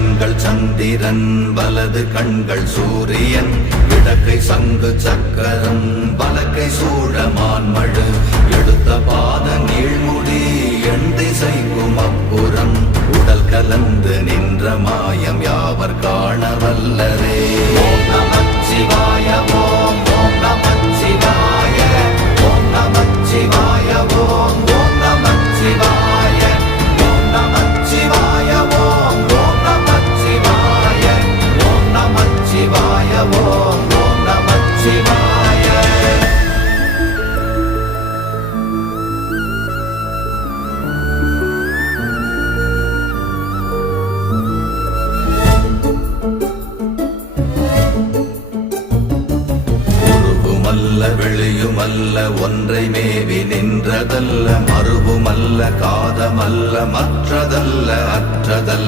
கண்கள் சந்திரன் வலது கண்கள் சூரியன் இடக்கை சங்கு சக்கரம் வலக்கை சூழமான்மழு எடுத்த பாத நீழ்முடி எண் திசைக்கும் அப்புறம் உடல் கலந்து நின்ற மாயம் யாவர் காண வல்லரே. ஓம் நமச்சிவாய ஓம் ஓம் நமச்சிவாய ஓம் நமச்சிவாய ஓம் ஓம் நமச்சிவாய ஓம் நமச்சிவாய ஓம் ஓம் நமச்சிவாய ஓம் நமச்சிவாய ஓம் ஓம் நமச்சிவாய. வெளியுமல்ல ஒன்றை மேவி நின்றதல்ல மறுவுமல்ல காதமல்ல மற்றதல்ல அற்றதல்ல